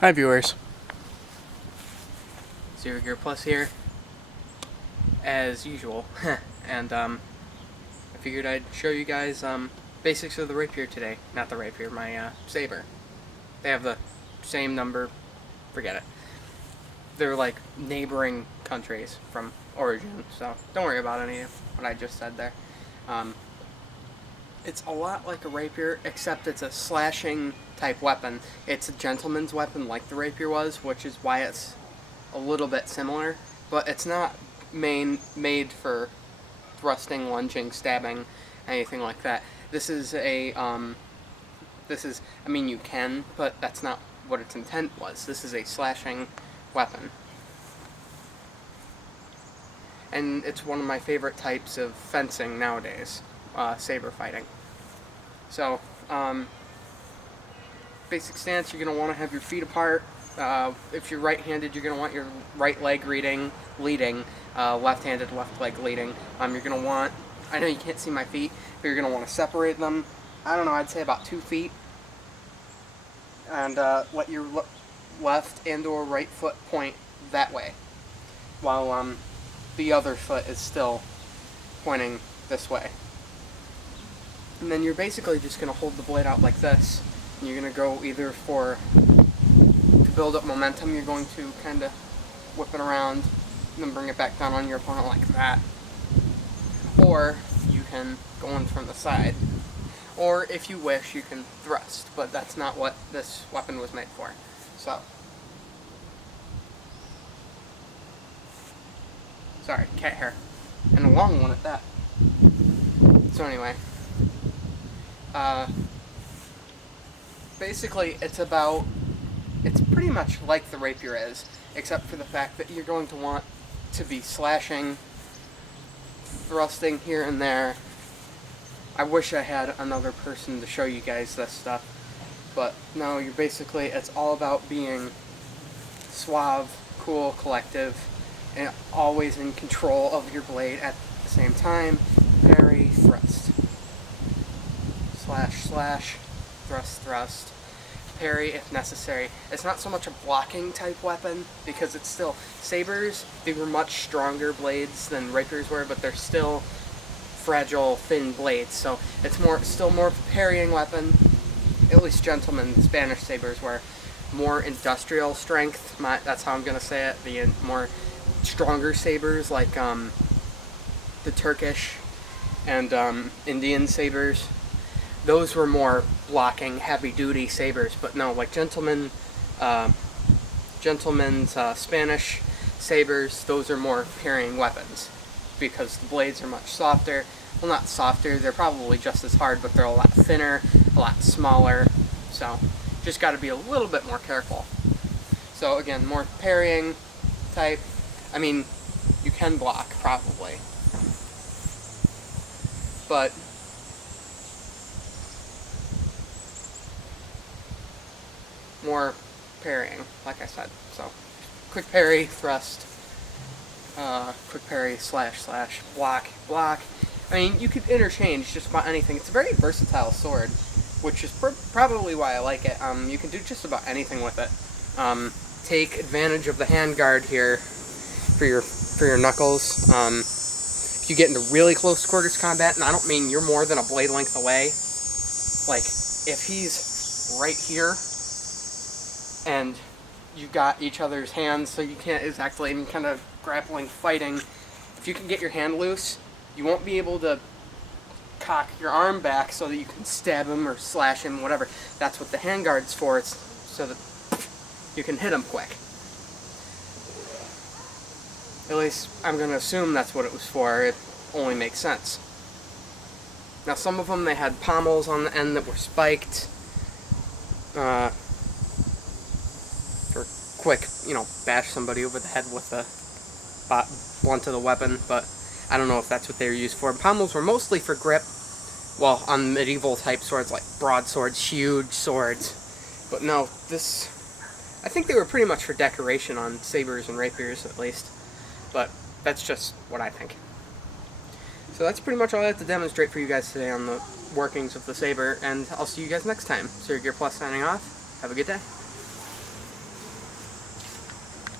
Hi viewers, Zero Gear Plus here, as usual, and I figured I'd show you guys basics of the rapier today. Not the rapier, my saber. They have the same number, forget it. They're like neighboring countries from origin, so don't worry about any of what I just said there. It's a lot like a rapier, except it's a slashing type weapon. It's a gentleman's weapon like the rapier was, which is why it's a little bit similar, but it's not made for thrusting, lunging, stabbing, anything like that. This is a, I mean you can, but that's not what its intent was. This is a slashing weapon. And it's one of my favorite types of fencing nowadays, saber fighting. So, basic stance, you're going to want to have your feet apart. If you're right-handed, you're going to want your right leg leading, left-handed, left leg leading. You're going to want, I know you can't see my feet, but you're going to want to separate them, I don't know, I'd say about 2 feet. And let your left and or right foot point that way, while the other foot is still pointing this way. And then you're basically just going to hold the blade out like this. And you're going to go either to build up momentum, you're going to kind of whip it around and then bring it back down on your opponent like that. Or you can go in from the side. Or if you wish, you can thrust, but that's not what this weapon was made for. So, sorry, cat hair. And a long one at that. So anyway. Basically, it's pretty much like the rapier is, except for the fact that you're going to want to be slashing, thrusting here and there. I wish I had another person to show you guys this stuff, but no, it's all about being suave, cool, collective, and always in control of your blade at the same time. Parry, thrust. Slash, slash, thrust, thrust, parry if necessary. It's not so much a blocking type weapon, because it's still, sabers, they were much stronger blades than rapiers were, but they're still fragile, thin blades, so it's still more of a parrying weapon. At least gentlemen, Spanish sabers were more industrial strength, that's how I'm going to say it, the more stronger sabers, like the Turkish and Indian sabers. Those were more blocking, heavy-duty sabers, but no, like gentlemen's Spanish sabers, those are more parrying weapons, because the blades are much softer. Well, not softer, they're probably just as hard, but they're a lot thinner, a lot smaller, so just got to be a little bit more careful. So again, more parrying type. I mean, you can block, probably, but more parrying, like I said. So, quick parry, thrust, quick parry, slash, slash, block, block. I mean, you could interchange just about anything. It's a very versatile sword, which is probably why I like it. You can do just about anything with it. Take advantage of the handguard here for your knuckles. If you get into really close quarters combat, and I don't mean you're more than a blade length away, like if he's right here, and you've got each other's hands, so you can't exactly any kind of grappling, fighting. If you can get your hand loose, you won't be able to cock your arm back so that you can stab him or slash him, whatever. That's what the handguard's for, it's so that you can hit him quick. At least, I'm going to assume that's what it was for. It only makes sense. Now, some of them, they had pommels on the end that were spiked. Quick, bash somebody over the head with the blunt of the weapon, but I don't know if that's what they were used for. Pommels were mostly for grip, well, on medieval type swords, like broadswords, huge swords. But no, I think they were pretty much for decoration on sabers and rapiers, at least. But that's just what I think. So that's pretty much all I have to demonstrate for you guys today on the workings of the saber, and I'll see you guys next time. Zero Gear Plus signing off. Have a good day.